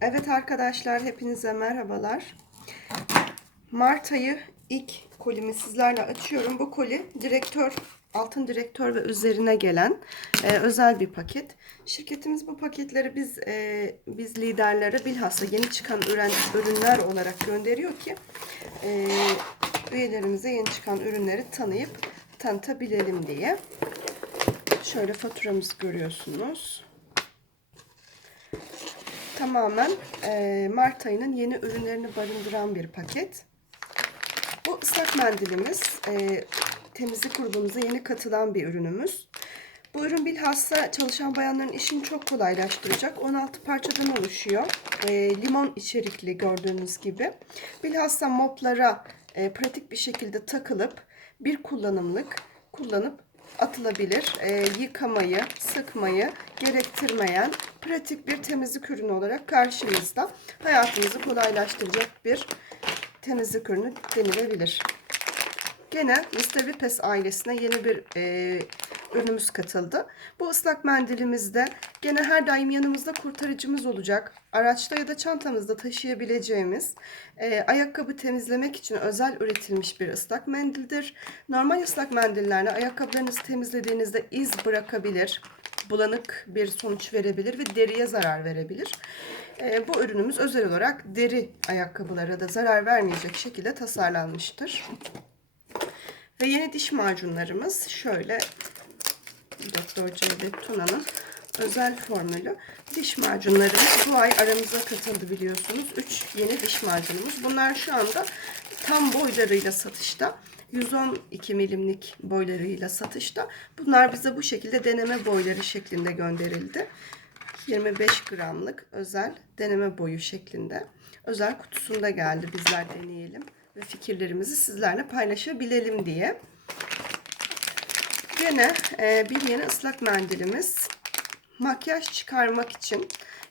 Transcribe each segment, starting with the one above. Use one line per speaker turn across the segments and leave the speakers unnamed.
Evet arkadaşlar hepinize merhabalar. Mart ayı ilk kolimi sizlerle açıyorum. Bu koli direktör, altın direktör ve üzerine gelen e, özel bir paket. Şirketimiz bu paketleri biz e, biz liderlere bilhassa yeni çıkan ürün, ürünler olarak gönderiyor ki e, üyelerimize yeni çıkan ürünleri tanıyıp tanıtabilelim diye. Şöyle faturamızı görüyorsunuz tamamen e, Mart ayının yeni ürünlerini barındıran bir paket. Bu ıslak mendilimiz e, temizlik grubumuza yeni katılan bir ürünümüz. Bu ürün bilhassa çalışan bayanların işini çok kolaylaştıracak. 16 parçadan oluşuyor. E, limon içerikli gördüğünüz gibi. Bilhassa moplara e, pratik bir şekilde takılıp bir kullanımlık kullanıp atılabilir. E, yıkamayı, sıkmayı gerektirmeyen pratik bir temizlik ürünü olarak karşımızda. Hayatımızı kolaylaştıracak bir temizlik ürünü denilebilir. Gene Mr. Vipes ailesine yeni bir e, ürünümüz katıldı. Bu ıslak mendilimizde gene her daim yanımızda kurtarıcımız olacak. Araçta ya da çantamızda taşıyabileceğimiz e, ayakkabı temizlemek için özel üretilmiş bir ıslak mendildir. Normal ıslak mendillerle ayakkabılarınızı temizlediğinizde iz bırakabilir, bulanık bir sonuç verebilir ve deriye zarar verebilir. E, bu ürünümüz özel olarak deri ayakkabılara da zarar vermeyecek şekilde tasarlanmıştır. Ve yeni diş macunlarımız şöyle Doktor Cevdet Tuna'nın özel formülü diş macunlarımız bu ay aramıza katıldı biliyorsunuz. 3 yeni diş macunumuz. Bunlar şu anda tam boylarıyla satışta. 112 milimlik boylarıyla satışta. Bunlar bize bu şekilde deneme boyları şeklinde gönderildi. 25 gramlık özel deneme boyu şeklinde. Özel kutusunda geldi bizler deneyelim ve fikirlerimizi sizlerle paylaşabilelim diye. Yine e, bir yeni ıslak mendilimiz. Makyaj çıkarmak için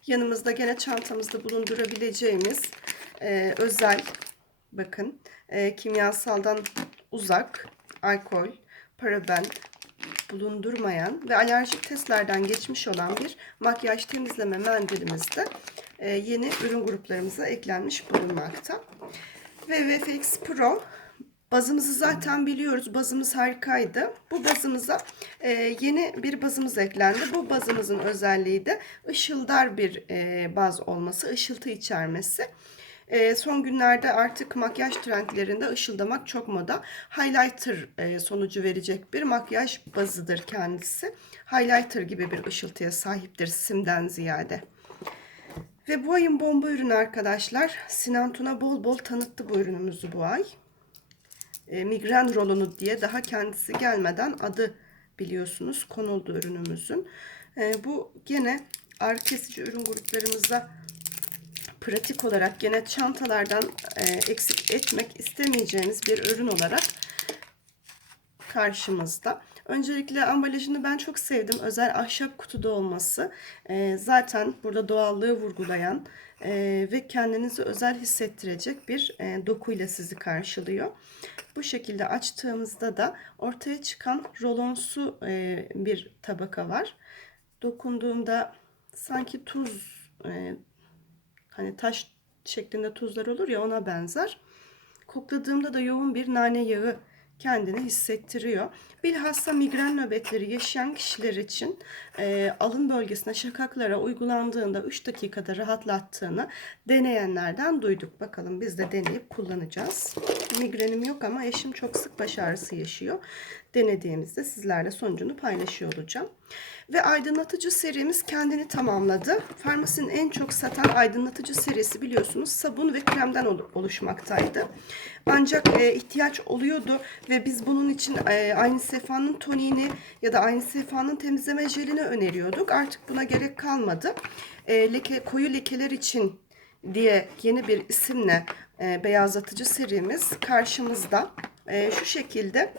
yanımızda gene çantamızda bulundurabileceğimiz e, özel bakın e, kimyasaldan uzak alkol, paraben bulundurmayan ve alerjik testlerden geçmiş olan bir makyaj temizleme mendilimiz de e, yeni ürün gruplarımıza eklenmiş bulunmakta. Ve VFX Pro Bazımızı zaten biliyoruz. Bazımız harikaydı. Bu bazımıza e, yeni bir bazımız eklendi. Bu bazımızın özelliği de ışıldar bir e, baz olması, ışıltı içermesi. E, son günlerde artık makyaj trendlerinde ışıldamak çok moda. Highlighter e, sonucu verecek bir makyaj bazıdır kendisi. Highlighter gibi bir ışıltıya sahiptir simden ziyade. Ve bu ayın bomba ürünü arkadaşlar. Sinan Tuna bol bol tanıttı bu ürünümüzü bu ay e, migren rolonu diye daha kendisi gelmeden adı biliyorsunuz konuldu ürünümüzün. E, bu gene ağrı kesici ürün gruplarımızda pratik olarak gene çantalardan e, eksik etmek istemeyeceğiniz bir ürün olarak karşımızda. Öncelikle ambalajını ben çok sevdim. Özel ahşap kutuda olması. Zaten burada doğallığı vurgulayan ve kendinizi özel hissettirecek bir e, dokuyla sizi karşılıyor. Bu şekilde açtığımızda da ortaya çıkan rolonsu e, bir tabaka var. Dokunduğumda sanki tuz e, hani taş şeklinde tuzlar olur ya ona benzer. Kokladığımda da yoğun bir nane yağı kendini hissettiriyor. Bilhassa migren nöbetleri yaşayan kişiler için e, alın bölgesine şakaklara uygulandığında 3 dakikada rahatlattığını deneyenlerden duyduk. Bakalım biz de deneyip kullanacağız. Migrenim yok ama eşim çok sık baş ağrısı yaşıyor. Denediğimizde sizlerle sonucunu paylaşıyor olacağım. Ve aydınlatıcı serimiz kendini tamamladı. Farmasinin en çok satan aydınlatıcı serisi biliyorsunuz sabun ve kremden oluşmaktaydı. Ancak e, ihtiyaç oluyordu ve biz bunun için e, aynı sefanın toniğini ya da aynı sefanın temizleme jelini öneriyorduk. Artık buna gerek kalmadı. E, leke, koyu lekeler için diye yeni bir isimle e, beyazlatıcı serimiz karşımızda. E, şu şekilde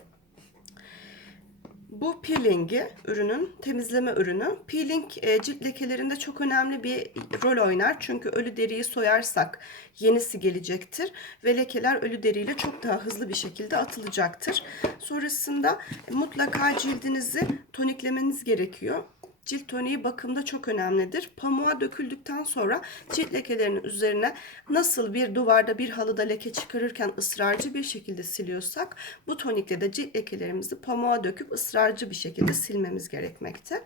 bu peelingi ürünün temizleme ürünü. Peeling e, cilt lekelerinde çok önemli bir rol oynar. Çünkü ölü deriyi soyarsak yenisi gelecektir. Ve lekeler ölü deriyle çok daha hızlı bir şekilde atılacaktır. Sonrasında mutlaka cildinizi toniklemeniz gerekiyor cilt toniği bakımda çok önemlidir. Pamuğa döküldükten sonra cilt lekelerinin üzerine nasıl bir duvarda bir halıda leke çıkarırken ısrarcı bir şekilde siliyorsak bu tonikle de cilt lekelerimizi pamuğa döküp ısrarcı bir şekilde silmemiz gerekmekte.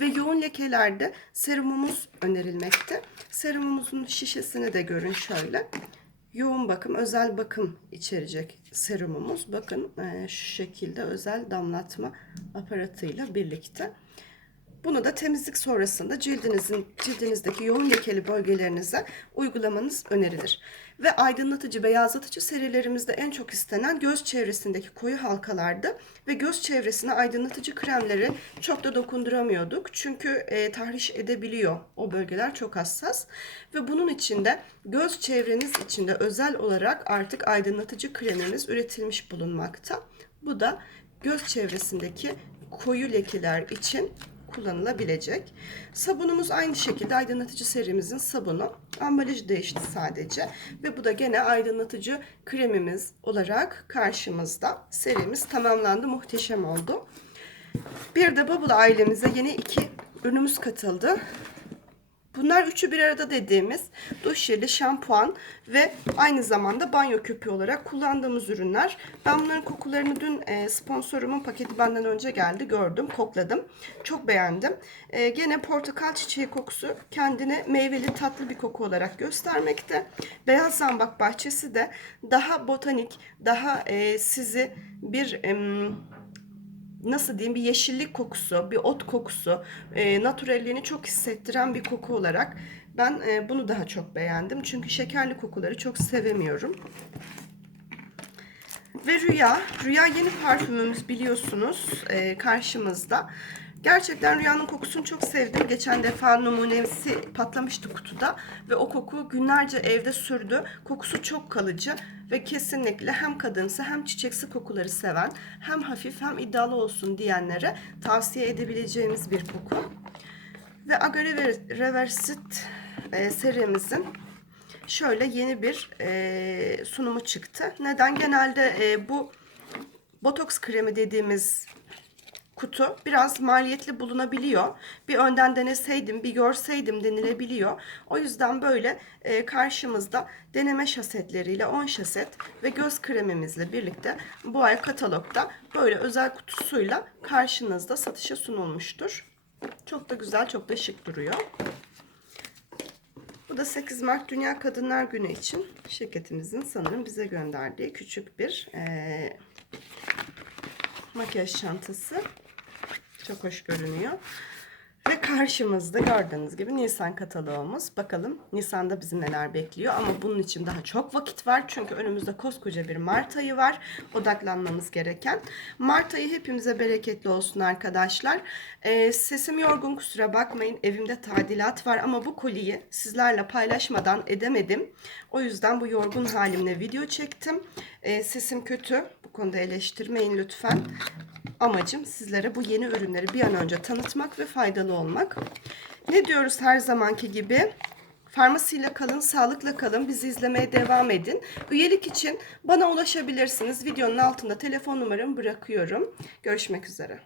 Ve yoğun lekelerde serumumuz önerilmekte. Serumumuzun şişesini de görün şöyle. Yoğun bakım, özel bakım içerecek serumumuz. Bakın e, şu şekilde özel damlatma aparatıyla birlikte. Bunu da temizlik sonrasında cildinizin cildinizdeki yoğun lekeli bölgelerinize uygulamanız önerilir. Ve aydınlatıcı, beyazlatıcı serilerimizde en çok istenen göz çevresindeki koyu halkalardı ve göz çevresine aydınlatıcı kremleri çok da dokunduramıyorduk. Çünkü e, tahriş edebiliyor. O bölgeler çok hassas ve bunun için de göz çevreniz içinde özel olarak artık aydınlatıcı kremimiz üretilmiş bulunmakta. Bu da göz çevresindeki koyu lekeler için kullanılabilecek. Sabunumuz aynı şekilde aydınlatıcı serimizin sabunu. Ambalajı değişti sadece. Ve bu da gene aydınlatıcı kremimiz olarak karşımızda. Serimiz tamamlandı. Muhteşem oldu. Bir de Bubble ailemize yeni iki ürünümüz katıldı. Bunlar üçü bir arada dediğimiz duş jeli, şampuan ve aynı zamanda banyo köpüğü olarak kullandığımız ürünler. Ben bunların kokularını dün e, sponsorumun paketi benden önce geldi. Gördüm, kokladım. Çok beğendim. E, gene portakal çiçeği kokusu kendini meyveli tatlı bir koku olarak göstermekte. Beyaz zambak bahçesi de daha botanik, daha e, sizi bir... nasıl diyeyim bir yeşillik kokusu, bir ot kokusu, e, natürelliğini çok hissettiren bir koku olarak ben e, bunu daha çok beğendim. Çünkü şekerli kokuları çok sevemiyorum. Ve Rüya, Rüya yeni parfümümüz biliyorsunuz e, karşımızda. Gerçekten Rüya'nın kokusunu çok sevdim. Geçen defa numunesi patlamıştı kutuda ve o koku günlerce evde sürdü. Kokusu çok kalıcı ve kesinlikle hem kadınsı hem çiçeksi kokuları seven hem hafif hem iddialı olsun diyenlere tavsiye edebileceğimiz bir koku. Ve Agare Reversit e, serimizin şöyle yeni bir e, sunumu çıktı. Neden? Genelde e, bu botoks kremi dediğimiz kutu biraz maliyetli bulunabiliyor. Bir önden deneseydim, bir görseydim denilebiliyor. O yüzden böyle e, karşımızda deneme şasetleriyle 10 şaset ve göz kremimizle birlikte bu ay katalogda böyle özel kutusuyla karşınızda satışa sunulmuştur. Çok da güzel, çok da şık duruyor. Bu da 8 Mart Dünya Kadınlar Günü için şirketimizin sanırım bize gönderdiği küçük bir e, makyaj çantası. Çok hoş görünüyor. Ve karşımızda gördüğünüz gibi Nisan kataloğumuz. Bakalım Nisan'da bizi neler bekliyor. Ama bunun için daha çok vakit var. Çünkü önümüzde koskoca bir Mart ayı var. Odaklanmamız gereken. Mart ayı hepimize bereketli olsun arkadaşlar. Ee, sesim yorgun kusura bakmayın. Evimde tadilat var ama bu koliyi sizlerle paylaşmadan edemedim. O yüzden bu yorgun halimle video çektim. Ee, sesim kötü. Bu konuda eleştirmeyin lütfen amacım sizlere bu yeni ürünleri bir an önce tanıtmak ve faydalı olmak. Ne diyoruz her zamanki gibi? Farmasiyle kalın, sağlıkla kalın. Bizi izlemeye devam edin. Üyelik için bana ulaşabilirsiniz. Videonun altında telefon numaramı bırakıyorum. Görüşmek üzere.